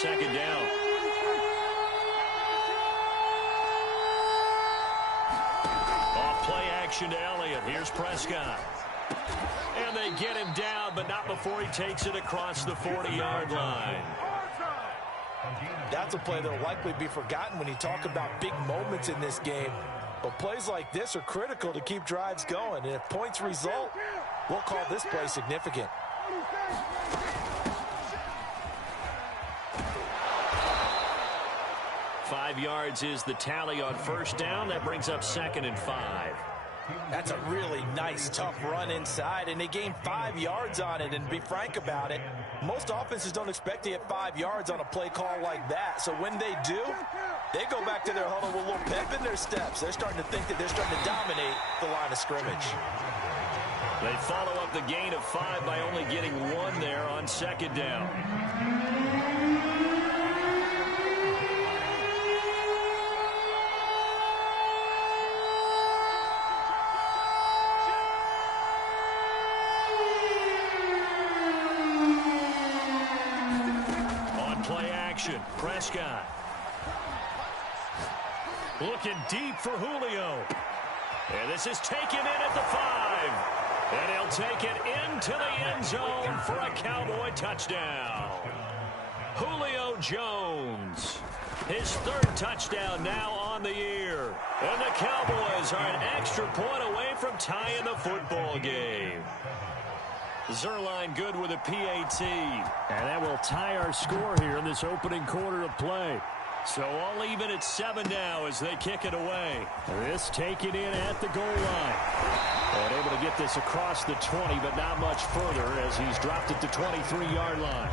second down. Off play action to Elliott. Here's Prescott. And they get him down, but not before he takes it across the 40-yard line. That's a play that will likely be forgotten when you talk about big moments in this game. But plays like this are critical to keep drives going. And if points result, we'll call this play significant. Five yards is the tally on first down. That brings up 2nd and 5. That's a really nice, tough run inside, and they gained 5 yards on it. And to be frank about it, most offenses don't expect to get 5 yards on a play call like that. So when they do, they go back to their huddle with a little pep in their steps. They're starting to think that they're starting to dominate the line of scrimmage. They follow up the gain of 5 by only getting 1 there on 2nd down. Prescott. Looking deep for Julio. And this is taken in at the 5. And he'll take it into the end zone for a Cowboy touchdown. Julio Jones. His 3rd touchdown now on the year. And the Cowboys are an extra point away from tying the football game. Zerline good with a PAT. And that will tie our score here in this opening quarter of play. So all even at 7 now as they kick it away. This taken in at the goal line. And able to get this across the 20, but not much further as he's dropped at the 23-yard line.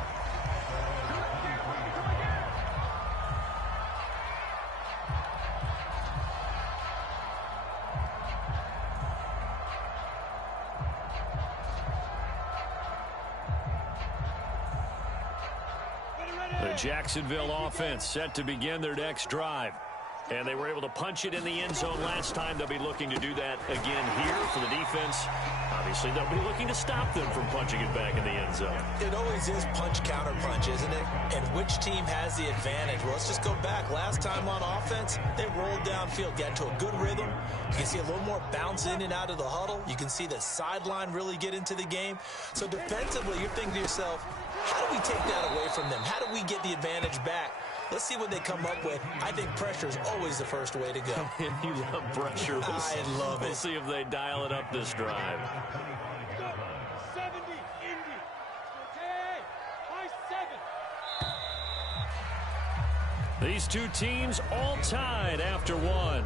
Jacksonville offense set to begin their next drive. And they were able to punch it in the end zone last time. They'll be looking to do that again here for the defense. Obviously, they'll be looking to stop them from punching it back in the end zone. It always is punch-counter-punch, isn't it? And which team has the advantage? Well, let's just go back. Last time on offense, they rolled downfield, got into a good rhythm. You can see a little more bounce in and out of the huddle. You can see the sideline really get into the game. So defensively, you're thinking to yourself, how do we take that away from them? How do we get the advantage back? Let's see what they come up with. I think pressure is always the first way to go. You love pressure. I love it. We'll see if they dial it up this drive. 70, Indy. Okay, by 7. These two teams all tied after 1.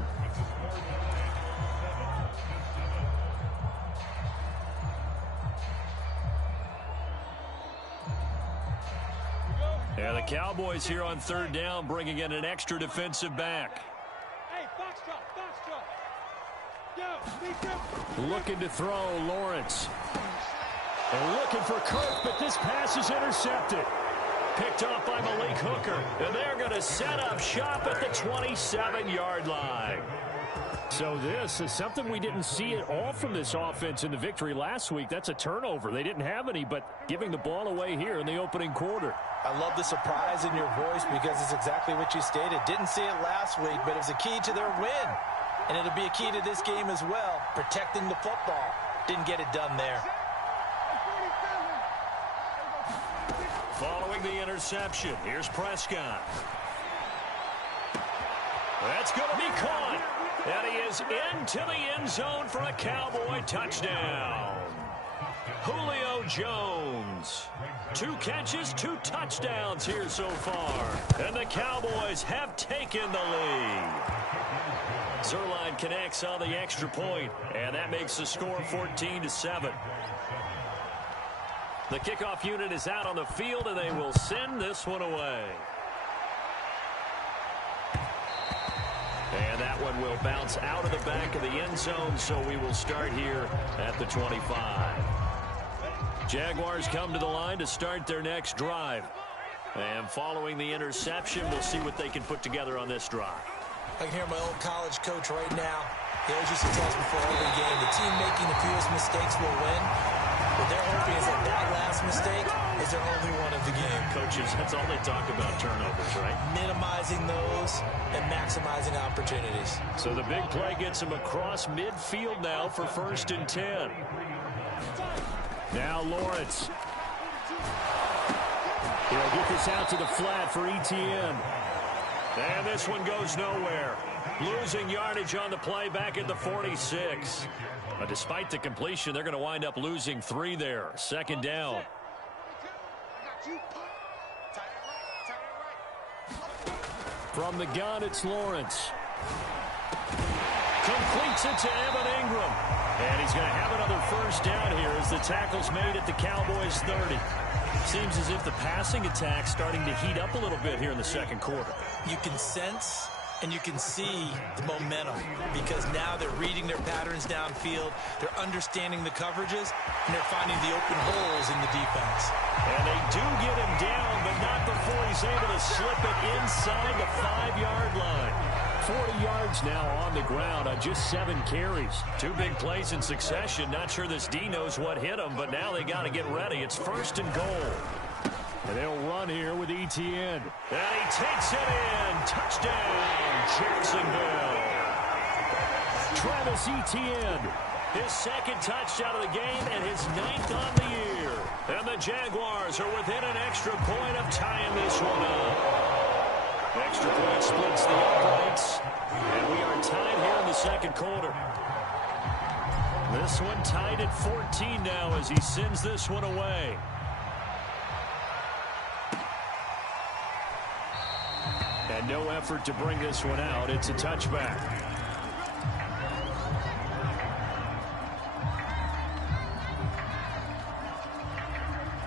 Yeah, the Cowboys here on 3rd down, bringing in an extra defensive back. Hey, box drop. Yo, looking to throw, Lawrence. And looking for Kirk, but this pass is intercepted. Picked off by Malik Hooker. And they're going to set up shop at the 27-yard line. So this is something we didn't see at all from this offense in the victory last week. That's a turnover. They didn't have any, but giving the ball away here in the opening quarter. I love the surprise in your voice because it's exactly what you stated. Didn't see it last week, but it was a key to their win. And it'll be a key to this game as well, protecting the football. Didn't get it done there. Following the interception, here's Prescott. That's going to be caught. And he is into the end zone for a Cowboy touchdown. Julio Jones. 2 catches, 2 touchdowns here so far. And the Cowboys have taken the lead. Zerline connects on the extra point, and that makes the score 14-7. The kickoff unit is out on the field, and they will send this one away. And that one will bounce out of the back of the end zone, so we will start here at the 25. Jaguars come to the line to start their next drive. And following the interception, we'll see what they can put together on this drive. I can hear my old college coach right now. He always used to tell us before every game, the team making the fewest mistakes will win. What they're hoping is that that last mistake is their only one of the game. Coaches, that's all they talk about, turnovers, right? Minimizing those and maximizing opportunities. So the big play gets him across midfield now for 1st and 10. Now Lawrence. He'll get this out to the flat for Etienne. And this one goes nowhere. Losing yardage on the play back at the 46. But despite the completion, they're going to wind up losing 3 there. 2nd down. From the gun, it's Lawrence. Completes it to Evan Ingram. And he's going to have another 1st down here as the tackle's made at the Cowboys' 30. Seems as if the passing attack's starting to heat up a little bit here in the 2nd quarter. You can sense and you can see the momentum because now they're reading their patterns downfield, they're understanding the coverages, and they're finding the open holes in the defense. And they do get him down, but not before he's able to slip it inside the 5-yard line. 40 yards now on the ground on just 7 carries. 2 big plays in succession. Not sure this D knows what hit him, but now they got to get ready. It's 1st and goal. And they'll run here with Etienne. And he takes it in. Touchdown, Jacksonville. Travis Etienne, his 2nd touchdown of the game and his 9th on the year. And the Jaguars are within an extra point of tying this one up. Extra point splits the uprights. And we are tied here in the 2nd quarter. This one tied at 14 now as he sends this one away. And no effort to bring this one out. It's a touchback.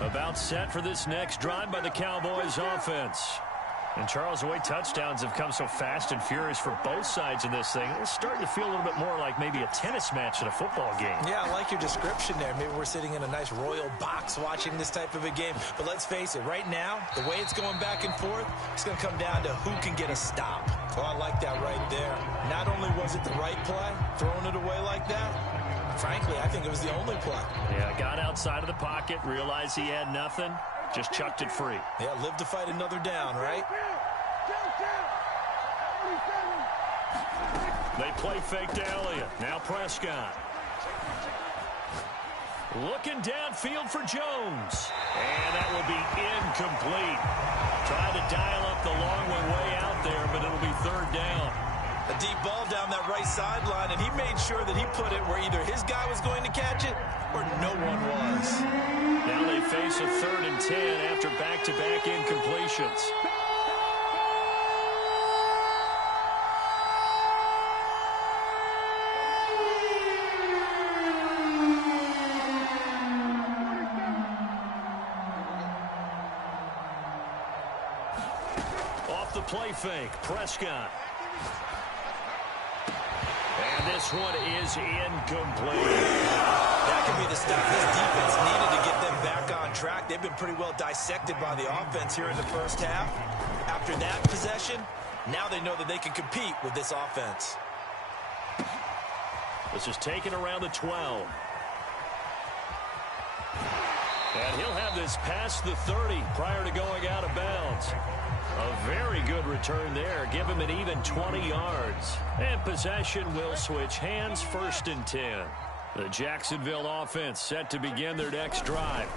About set for this next drive by the Cowboys offense. And Charles, the way touchdowns have come so fast and furious for both sides in this thing, it's starting to feel a little bit more like maybe a tennis match in a football game. Yeah, I like your description there. Maybe we're sitting in a nice royal box watching this type of a game. But let's face it, right now, the way it's going back and forth, it's going to come down to who can get a stop. Oh, I like that right there. Not only was it the right play, throwing it away like that, frankly, I think it was the only play. Yeah, got outside of the pocket, realized he had nothing, just chucked it free. Yeah, live to fight another down, right? They play fake to Elliott. Now Prescott. Looking downfield for Jones. And that will be incomplete. Tried to dial up the long one way out there, but it'll be 3rd down. A deep ball down that right sideline, and he made sure that he put it where either his guy was going to catch it or no one was. Now they face a 3rd and 10 after back-to-back incompletions. Off the play fake, Prescott. And this one is incomplete. That could be the stuff this defense needed to get them back on track. They've been pretty well dissected by the offense here in the 1st half. After that possession, now they know that they can compete with this offense. This is taken around the 12. And he'll have this past the 30 prior to going out of bounds. A very good return there. Give him an even 20 yards. And possession will switch hands, 1st and 10. The Jacksonville offense set to begin their next drive.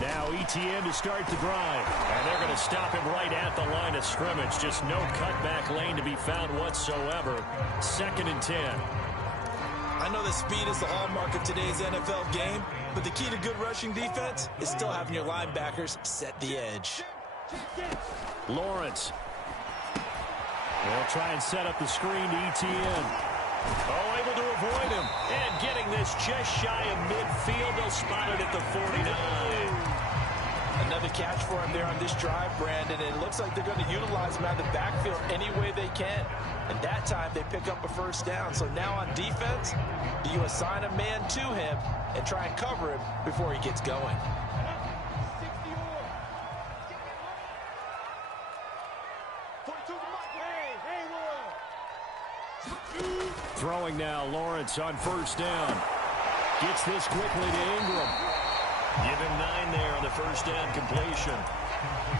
Now Etienne to start the drive. And they're going to stop him right at the line of scrimmage. Just no cutback lane to be found whatsoever. 2nd and 10. I know that speed is the hallmark of today's NFL game, but the key to good rushing defense is still having your linebackers set the edge. Lawrence. They'll try and set up the screen to Etienne. Oh, able to avoid him. And getting this just shy of midfield. They'll spot it at the 49. Another catch for him there on this drive, Brandon. And it looks like they're going to utilize him out of the backfield any way they can. And that time they pick up a 1st down. So now on defense, do you assign a man to him and try and cover him before he gets going? Throwing now, Lawrence on 1st down. Gets this quickly to Ingram. Give him 9 there on the first down completion.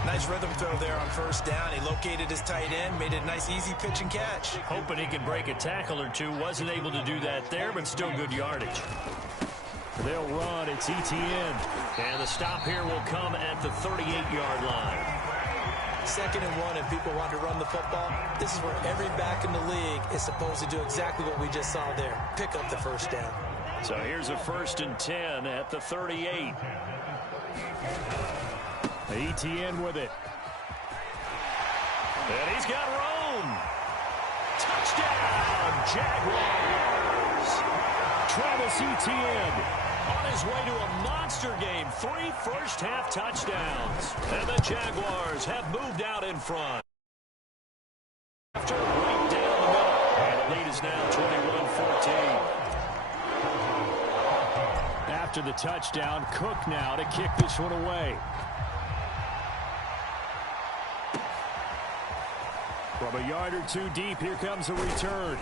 Nice rhythm throw there on first down. He located his tight end, made it a nice, easy pitch and catch. Hoping he could break a tackle or two. Wasn't able to do that there, but still good yardage. They'll run. It's ETN. And the stop here will come at the 38-yard line. 2nd and 1, and people want to run the football. This is where every back in the league is supposed to do exactly what we just saw there. Pick up the first down. So here's a 1st and 10 at the 38. ETN with it. And he's got room. Touchdown, Jaguars. Travis Etienne on his way to a monster game. 3 first-half touchdowns. And the Jaguars have moved out in front. After right down the middle. And the lead is now 21-14. After the touchdown, Cook now to kick this one away. From a yard or two deep, here comes a return.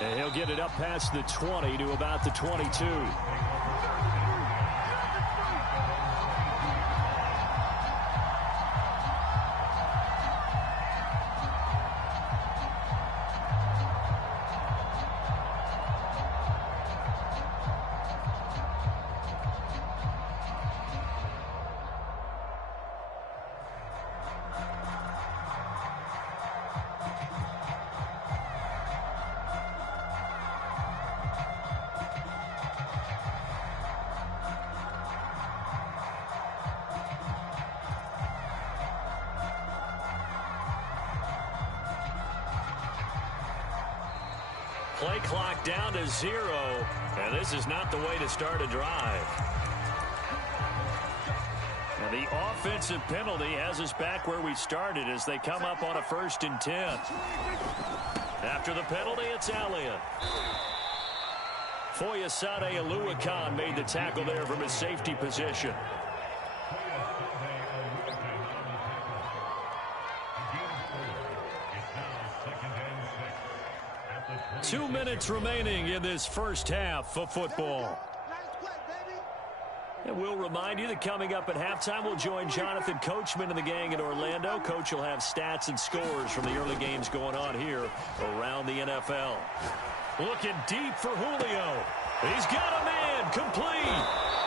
And he'll get it up past the 20 to about the 22. Play clock down to 0, and this is not the way to start a drive. And the offensive penalty has us back where we started as they come up on a 1st and 10. After the penalty, it's Elliott. Foyesade Oluwakan made the tackle there from his safety position. 2 minutes remaining in this first half of football. And we'll remind you that coming up at halftime, we'll join Jonathan Coachman and the gang in Orlando. Coach will have stats and scores from the early games going on here around the NFL. Looking deep for Julio. He's got a man complete.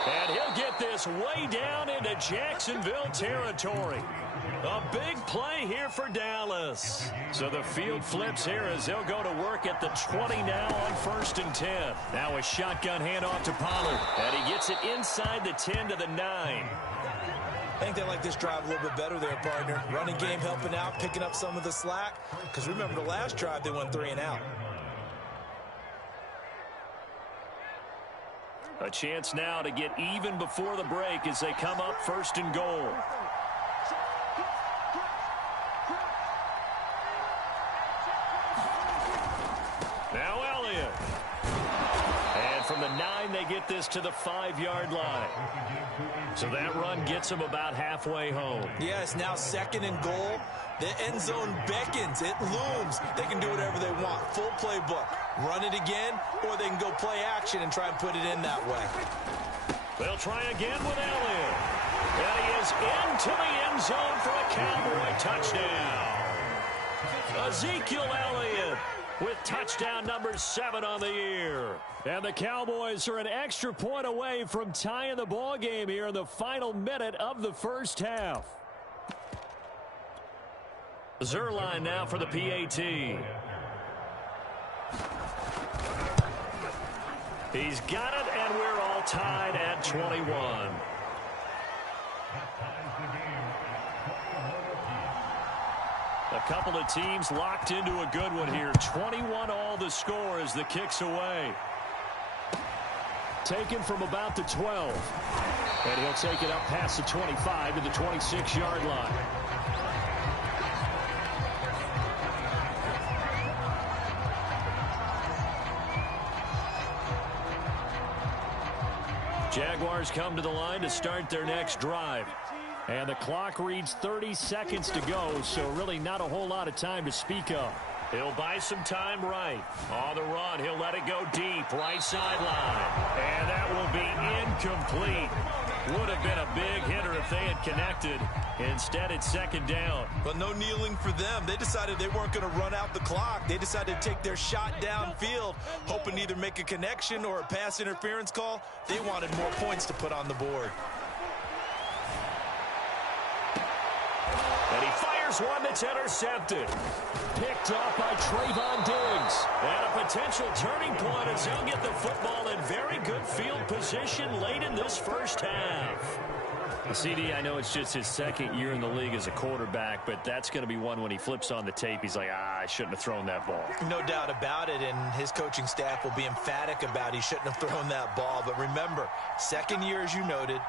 And he'll get this way down into Jacksonville territory. A big play here for Dallas. So the field flips here as they'll go to work at the 20 now on 1st and 10. Now a shotgun handoff to Pollard. And he gets it inside the 10 to the 9. I think they like this drive a little bit better there, partner. Running game helping out, picking up some of the slack. Because remember the last drive, they went 3 and out. A chance now to get even before the break as they come up 1st and goal. Now Elliott. And from the 9, they get this to the 5-yard line. So that run gets them about halfway home. Yeah, it's now 2nd and goal. The end zone beckons. It looms. They can do whatever they want. Full playbook. Run it again, or they can go play action and try and put it in that way. They'll try again with Elliott. And he is into the end zone for a Cowboy touchdown. Ezekiel Elliott with touchdown number 7 on the year. And the Cowboys are an extra point away from tying the ball game here in the final minute of the first half. Zerline now for the PAT. He's got it, and we're all tied at 21. A couple of teams locked into a good one here. 21 all the score as the kick's away. Taken from about the 12. And he'll take it up past the 25 to the 26-yard line. Jaguars come to the line to start their next drive. And the clock reads 30 seconds to go, so really not a whole lot of time to speak of. He'll buy some time right. On the run, he'll let it go deep, right sideline. And that will be incomplete. Would have been a big hitter if they had connected. Instead, it's second down. But no kneeling for them. They decided they weren't going to run out the clock. They decided to take their shot downfield, hoping to either make a connection or a pass interference call. They wanted more points to put on the board. And he fires one that's intercepted. Picked off by Trayvon Diggs. And a potential turning point as they'll get the football in very good field position late in this first half. CD, I know it's just his second year in the league as a quarterback, but that's going to be one when he flips on the tape. He's like, I shouldn't have thrown that ball. No doubt about it, and his coaching staff will be emphatic about he shouldn't have thrown that ball. But remember, second year, as you noted,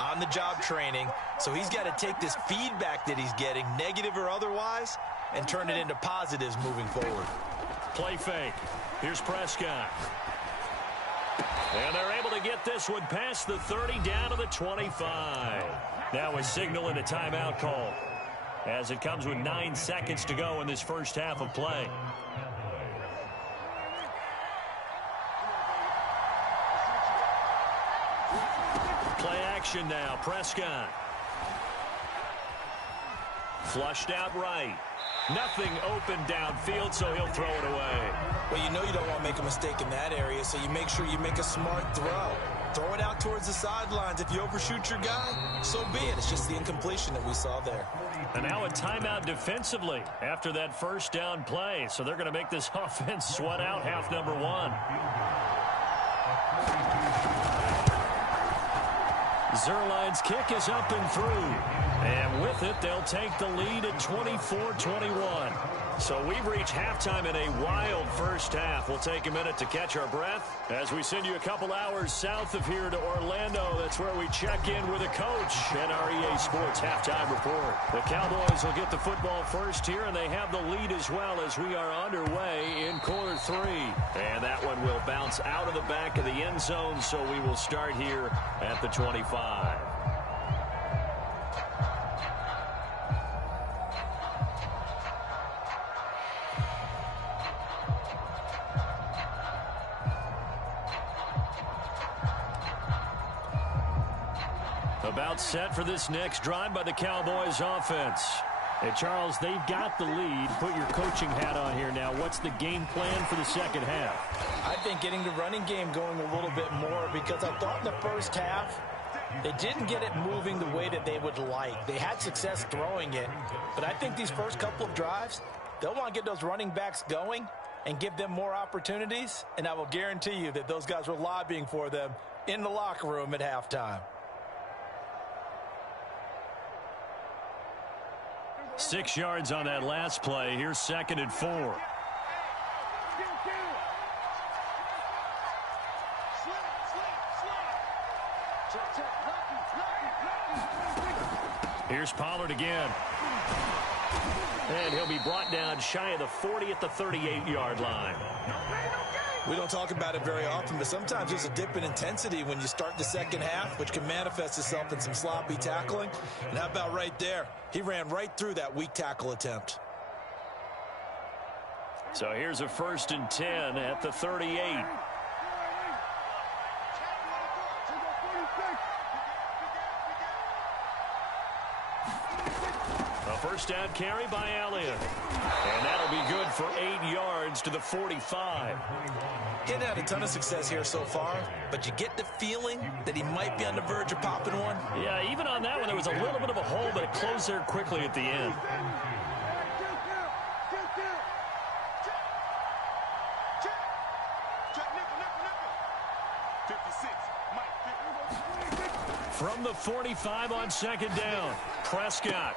on-the-job training, so he's got to take this feedback that he's getting, negative or otherwise, and turn it into positives moving forward. Play fake. Here's Prescott. And they're able to get this one past the 30 down to the 25. Now a signal and a timeout call as it comes with 9 seconds to go in this first half of play. Play action now. Prescott. Flushed out right. Nothing open downfield, so he'll throw it away. Well, you know you don't want to make a mistake in that area, so you make sure you make a smart throw. Throw it out towards the sidelines. If you overshoot your guy, so be it. It's just the incompletion that we saw there. And now a timeout defensively after that first down play. So they're going to make this offense sweat out half number one. Zerline's kick is up and through. And with it, they'll take the lead at 24-21. So we've reached halftime in a wild first half. We'll take a minute to catch our breath as we send you a couple hours south of here to Orlando. That's where we check in with a coach and our EA Sports halftime report. The Cowboys will get the football first here, and they have the lead as well as we are underway in quarter three. And that one will bounce out of the back of the end zone, so we will start here at the 25. About set for this next drive by the Cowboys offense. Hey, Charles, they've got the lead. Put your coaching hat on here now. What's the game plan for the second half? I think getting the running game going a little bit more, because I thought in the first half they didn't get it moving the way that they would like. They had success throwing it, but I think these first couple of drives, they'll want to get those running backs going and give them more opportunities, and I will guarantee you that those guys were lobbying for them in the locker room at halftime. 6 yards on that last play. Here's 2nd and 4. Here's Pollard again. And he'll be brought down shy of the 40 at the 38-yard line. We don't talk about it very often, but sometimes there's a dip in intensity when you start the second half, which can manifest itself in some sloppy tackling. And how about right there? He ran right through that weak tackle attempt. So here's a 1st and 10 at the 38. A first down carry by Elliott. And that'll be good for 8 yards to the 45. He hadn't had a ton of success here so far, but you get the feeling that he might be on the verge of popping one. Yeah, even on that one, there was a little bit of a hole, but it closed there quickly at the end. From the 45 on 2nd down, Prescott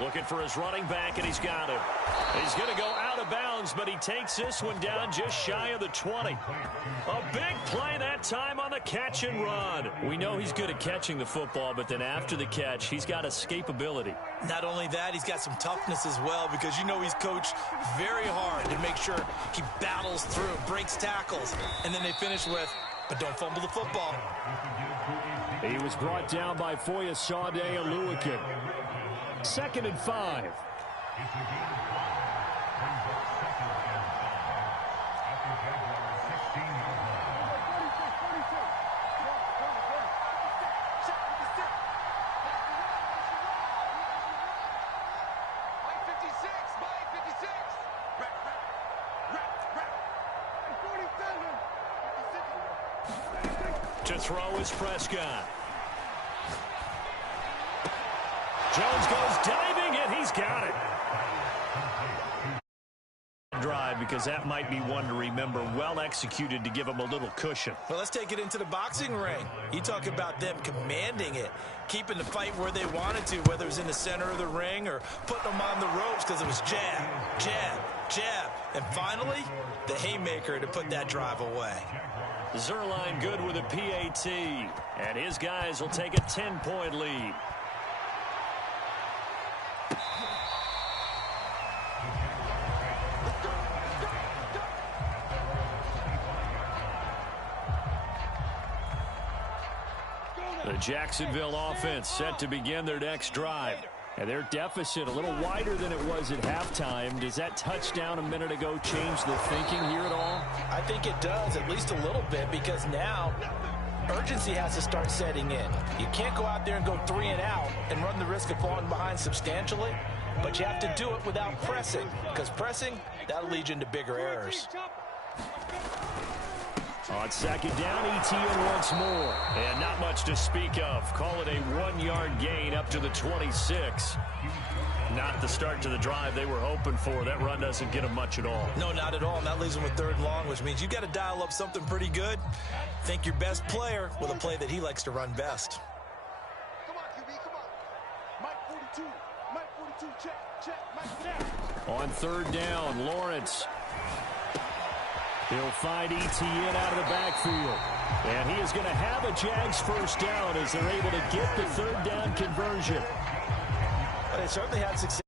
looking for his running back, and he's got him. He's going to go out of bounds, but he takes this one down just shy of the 20. A big play that time on the catch and run. We know he's good at catching the football, but then after the catch, he's got escapability. Not only that, he's got some toughness as well, because you know he's coached very hard to make sure he battles through, breaks tackles, and then they finish with, but don't fumble the football. He was brought down by Foya Sade Aluakin. 2nd and 5. to throw is Prescott. Jones goes diving, and he's got it. Drive, because that might be one to remember. Well executed to give him a little cushion. Well, let's take it into the boxing ring. You talk about them commanding it, keeping the fight where they wanted to, whether it was in the center of the ring or putting them on the ropes, because it was jab, jab, jab. And finally, the haymaker to put that drive away. Zerline good with a PAT, and his guys will take a 10-point lead. The Jacksonville offense set to begin their next drive. And their deficit a little wider than it was at halftime. Does that touchdown a minute ago change the thinking here at all? I think it does, at least a little bit, because now urgency has to start setting in. You can't go out there and go 3 and out and run the risk of falling behind substantially, but you have to do it without pressing, because pressing, that'll lead you into bigger errors. On second down, Etienne once more. And not much to speak of. Call it a 1-yard gain up to the 26. Not the start to the drive they were hoping for. That run doesn't get them much at all. No, not at all. And that leaves them with 3rd and long, which means you got to dial up something pretty good. Think your best player with a play that he likes to run best. Come on, QB, come on. Mike 42. Mike 42, check, Mike down. On 3rd down, Lawrence. He'll find Etienne out of the backfield. And he is going to have a Jags 1st down as they're able to get the 3rd down conversion. But they certainly had success.